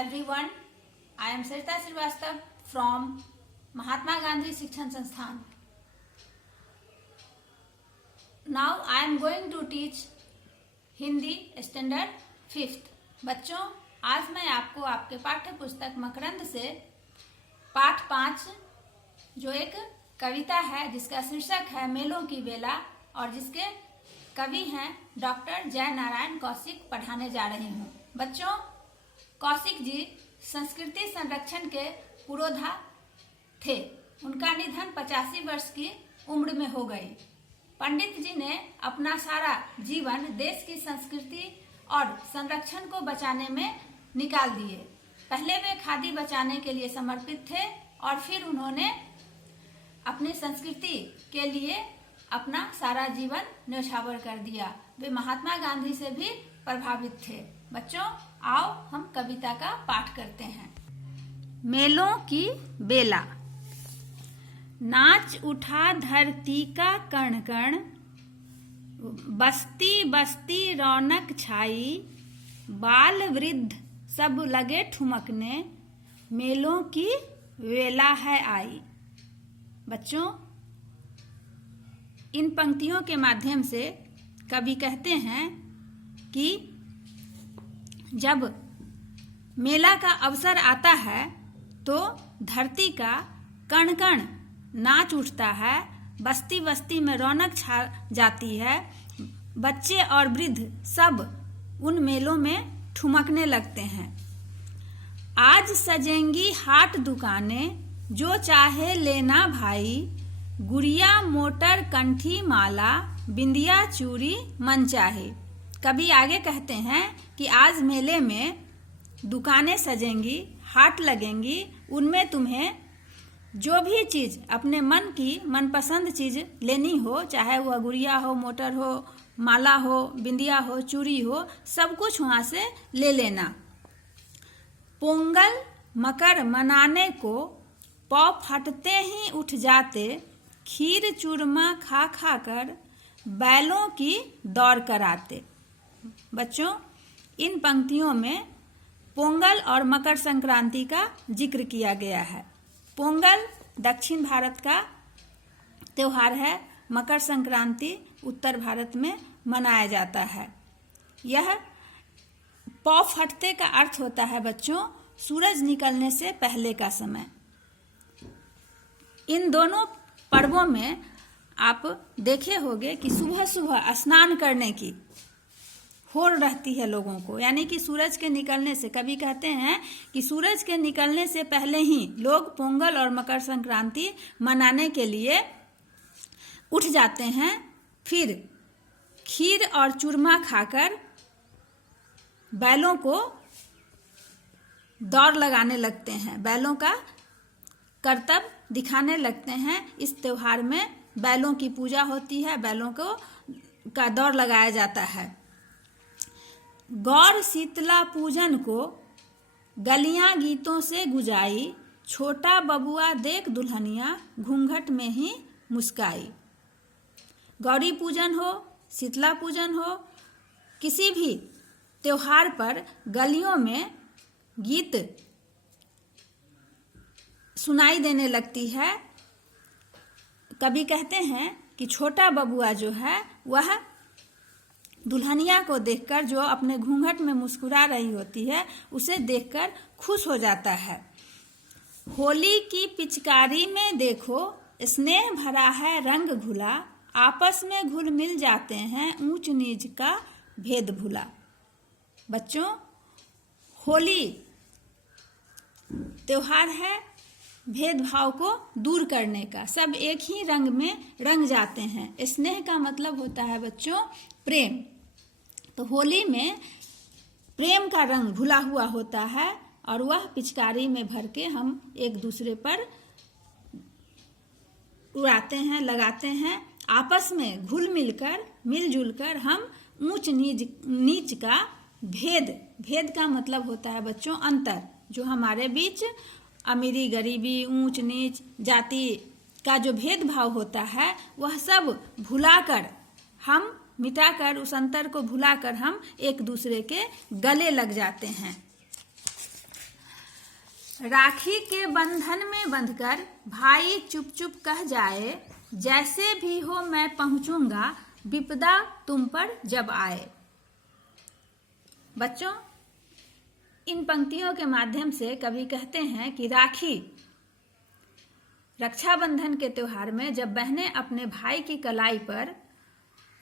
everyone. I am Sarita Srivastava from Mahatma Gandhi Shikshan Sansthan. Now I am going to teach Hindi standard 5th. बच्चों, आज मैं आपको आपके पाठ्य पुस्तक मकरंद से पाठ 5 जो एक कविता है जिसका शीर्षक है मेलों की बेला और जिसके कवि हैं डॉक्टर जय नारायण कौशिक पढ़ाने जा रही हूँ. बच्चों, कौशिक जी संस्कृति संरक्षण के पुरोधा थे. उनका निधन 85 वर्ष की उम्र में हो गई. पंडित जी ने अपना सारा जीवन देश की संस्कृति और संरक्षण को बचाने में निकाल दिए. पहले वे खादी बचाने के लिए समर्पित थे और फिर उन्होंने अपनी संस्कृति के लिए अपना सारा जीवन न्यौछावर कर दिया. वे महात्मा गांधी से भी प्रभावित थे. बच्चों, आओ हम कविता का पाठ करते हैं. मेलों की बेला. नाच उठा धरती का कण कण, बस्ती बस्ती रौनक छाई, बाल वृद्ध सब लगे ठुमकने, मेलों की वेला है आई. बच्चों, इन पंक्तियों के माध्यम से कवि कहते हैं कि जब मेला का अवसर आता है तो धरती का कण कण नाच उठता है, बस्ती बस्ती में रौनक छा जाती है, बच्चे और वृद्ध सब उन मेलों में ठुमकने लगते हैं. आज सजेंगी हाट दुकानें, जो चाहे लेना भाई, गुड़िया मोटर कंठी माला, बिंदिया चूड़ी मन चाहे. कभी आगे कहते हैं कि आज मेले में दुकानें सजेंगी, हाट लगेंगी, उनमें तुम्हें जो भी चीज़ अपने मन की मनपसंद चीज़ लेनी हो, चाहे वह गुड़िया हो, मोटर हो, माला हो, बिंदिया हो, चूड़ी हो, सब कुछ वहाँ से ले लेना. पोंगल मकर मनाने को पौ फटते ही उठ जाते, खीर चूरमा खा खा कर बैलों की दौड़ कराते. बच्चों, इन पंक्तियों में पोंगल और मकर संक्रांति का जिक्र किया गया है. पोंगल दक्षिण भारत का त्योहार है. मकर संक्रांति उत्तर भारत में मनाया जाता है. यह पौ फटते का अर्थ होता है बच्चों सूरज निकलने से पहले का समय. इन दोनों पर्वों में आप देखे होंगे कि सुबह सुबह स्नान करने की होड़ रहती है लोगों को, यानी कि सूरज के निकलने से. कभी कहते हैं कि सूरज के निकलने से पहले ही लोग पोंगल और मकर संक्रांति मनाने के लिए उठ जाते हैं. फिर खीर और चूरमा खाकर बैलों को दौड़ लगाने लगते हैं, बैलों का करतब दिखाने लगते हैं. इस त्योहार में बैलों की पूजा होती है, बैलों को का दौड़ लगाया जाता है. गौर शीतला पूजन को गलियां गीतों से गुजाई, छोटा बबुआ देख दुल्हनिया घूंघट में ही मुस्काई. गौरी पूजन हो, शीतला पूजन हो, किसी भी त्योहार पर गलियों में गीत सुनाई देने लगती है. कभी कहते हैं कि छोटा बबुआ जो है वह दुल्हनिया को देखकर, जो अपने घूंघट में मुस्कुरा रही होती है, उसे देखकर खुश हो जाता है. होली की पिचकारी में देखो स्नेह भरा है रंग घुला, आपस में घुल मिल जाते हैं ऊंच नीच का भेद भुला. बच्चों, होली त्योहार है भेदभाव को दूर करने का. सब एक ही रंग में रंग जाते हैं. स्नेह का मतलब होता है बच्चों प्रेम. तो होली में प्रेम का रंग घुला हुआ होता है और वह पिचकारी में भर के हम एक दूसरे पर उड़ाते हैं, लगाते हैं. आपस में घुल मिलकर मिलजुल कर हम ऊंच नीच का भेद का मतलब होता है बच्चों अंतर. जो हमारे बीच अमीरी गरीबी, ऊंच नीच, जाति का जो भेदभाव होता है वह सब भुलाकर, हम मिटाकर, उस अंतर को भुलाकर हम एक दूसरे के गले लग जाते हैं. राखी के बंधन में बंधकर भाई चुप चुप कह जाए, जैसे भी हो मैं पहुंचूंगा विपदा तुम पर जब आए। बच्चों, इन पंक्तियों के माध्यम से कवि कहते हैं कि राखी, रक्षाबंधन के त्योहार में जब बहनें अपने भाई की कलाई पर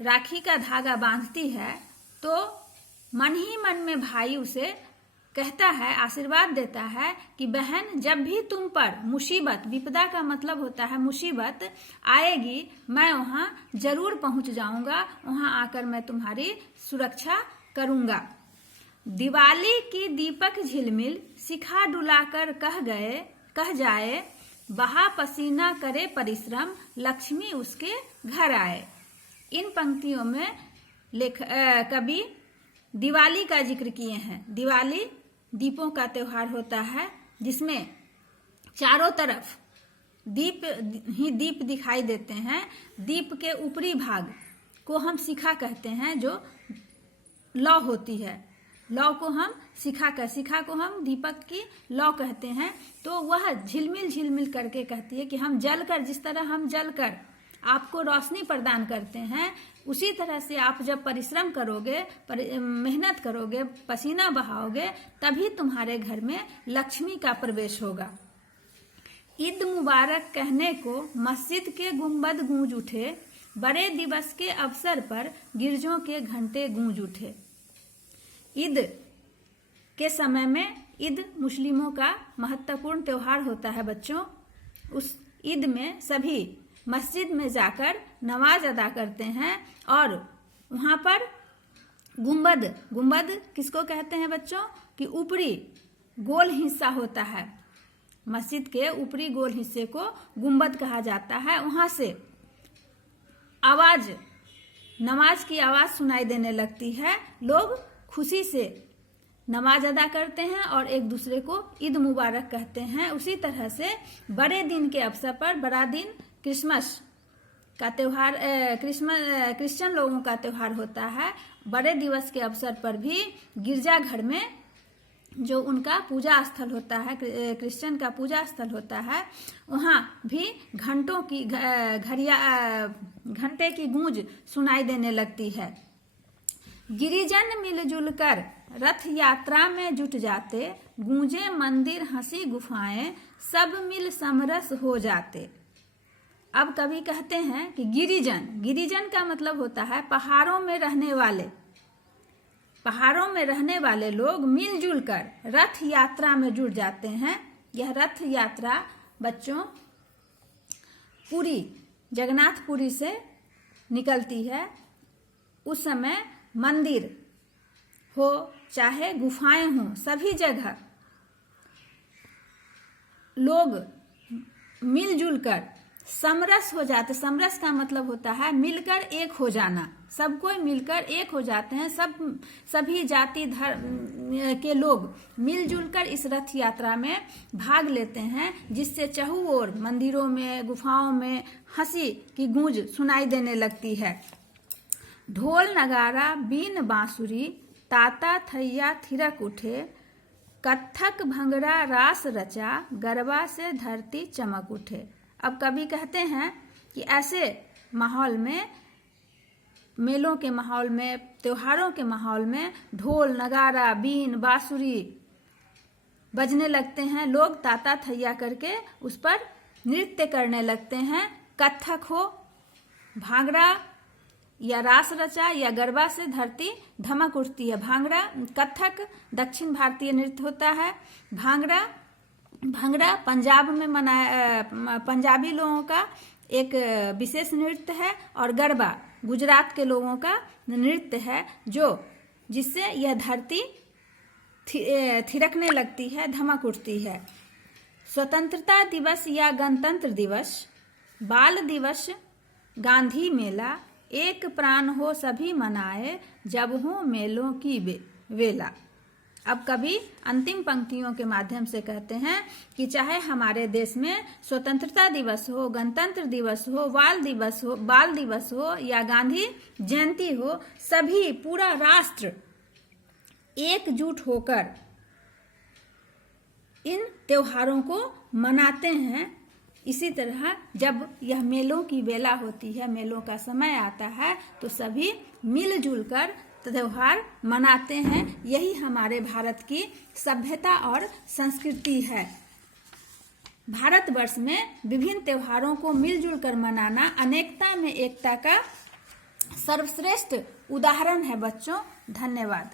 राखी का धागा बांधती है तो मन ही मन में भाई उसे कहता है, आशीर्वाद देता है कि बहन, जब भी तुम पर मुसीबत, विपदा का मतलब होता है मुसीबत, आएगी, मैं वहां जरूर पहुंच जाऊंगा, वहां आकर मैं तुम्हारी सुरक्षा करूंगा। दिवाली की दीपक झिलमिल शिखा डुलाकर कह जाए, बहा पसीना करे परिश्रम, लक्ष्मी उसके घर आए। इन पंक्तियों में कवि दिवाली का जिक्र किए हैं। दिवाली दीपों का त्योहार होता है जिसमें चारों तरफ दीप ही दीप दिखाई देते हैं। दीप के ऊपरी भाग को हम शिखा कहते हैं, जो लौ होती है। लौ को हम शिखा को हम दीपक की लौ कहते हैं। तो वह झिलमिल झिलमिल करके कहती है कि हम जलकर, जिस तरह हम जलकर आपको रोशनी प्रदान करते हैं, उसी तरह से आप जब परिश्रम करोगे, मेहनत करोगे, पसीना बहाओगे, तभी तुम्हारे घर में लक्ष्मी का प्रवेश होगा। ईद मुबारक कहने को मस्जिद के गुंबद गूंज उठे, बड़े दिवस के अवसर पर गिरजों के घंटे गूंज उठे। ईद के समय में, ईद मुस्लिमों का महत्वपूर्ण त्योहार होता है बच्चों। उस ईद में सभी मस्जिद में जाकर नमाज अदा करते हैं और वहां पर गुंबद किसको कहते हैं बच्चों? कि ऊपरी गोल हिस्सा होता है, मस्जिद के ऊपरी गोल हिस्से को गुंबद कहा जाता है। वहां से आवाज, नमाज की आवाज सुनाई देने लगती है। लोग खुशी से नमाज अदा करते हैं और एक दूसरे को ईद मुबारक कहते हैं। उसी तरह से बड़े दिन के अवसर पर, बड़ा दिन क्रिसमस का त्योहार, क्रिश्चियन लोगों का त्योहार होता है। बड़े दिवस के अवसर पर भी गिरजाघर में, जो उनका पूजा स्थल होता है, क्रिश्चियन का पूजा स्थल होता है, वहाँ भी घंटे की गूंज सुनाई देने लगती है। गिरिजन मिलजुल कर रथ यात्रा में जुट जाते, गूंजे मंदिर हंसी गुफाएं, सब मिल समरस हो जाते। अब कवि कहते हैं कि गिरिजन का मतलब होता है पहाड़ों में रहने वाले। पहाड़ों में रहने वाले लोग मिलजुल कर रथ यात्रा में जुट जाते हैं। यह रथ यात्रा बच्चों पुरी, जगन्नाथपुरी से निकलती है। उस समय मंदिर हो चाहे गुफाएं हो, सभी जगह लोग मिलजुल कर समरस हो जाते। समरस का मतलब होता है मिलकर एक हो जाना। सब कोई मिलकर एक हो जाते हैं। सभी जाति धर्म के लोग मिलजुल कर इस रथ यात्रा में भाग लेते हैं, जिससे चहुओर मंदिरों में, गुफाओं में हंसी की गूंज सुनाई देने लगती है। ढोल नगारा बीन बांसुरी, ताता थैया थिरक उठे, कत्थक भंगड़ा रास रचा, गरबा से धरती चमक उठे। अब कवि कहते हैं कि ऐसे माहौल में, मेलों के माहौल में, त्योहारों के माहौल में ढोल नगारा बीन बांसुरी बजने लगते हैं। लोग ताता थैया करके उस पर नृत्य करने लगते हैं। कत्थक हो, भांगड़ा या रास रचा या गरबा से धरती धमक उठती है। भांगड़ा, कत्थक दक्षिण भारतीय नृत्य होता है। भांगड़ा पंजाब में पंजाबी लोगों का एक विशेष नृत्य है और गरबा गुजरात के लोगों का नृत्य है, जिससे यह धरती थिरकने लगती है, धमक उठती है। स्वतंत्रता दिवस या गणतंत्र दिवस, बाल दिवस, गांधी मेला, एक प्राण हो सभी मनाए, जब हो मेलों की वेला। अब कवि अंतिम पंक्तियों के माध्यम से कहते हैं कि चाहे हमारे देश में स्वतंत्रता दिवस हो, गणतंत्र दिवस हो, बाल दिवस हो या गांधी जयंती हो, सभी, पूरा राष्ट्र एकजुट होकर इन त्योहारों को मनाते हैं। इसी तरह जब यह मेलों की बेला होती है, मेलों का समय आता है, तो सभी मिलजुल कर त्योहार मनाते हैं। यही हमारे भारत की सभ्यता और संस्कृति है। भारतवर्ष में विभिन्न त्योहारों को मिलजुल कर मनाना अनेकता में एकता का सर्वश्रेष्ठ उदाहरण है बच्चों। धन्यवाद।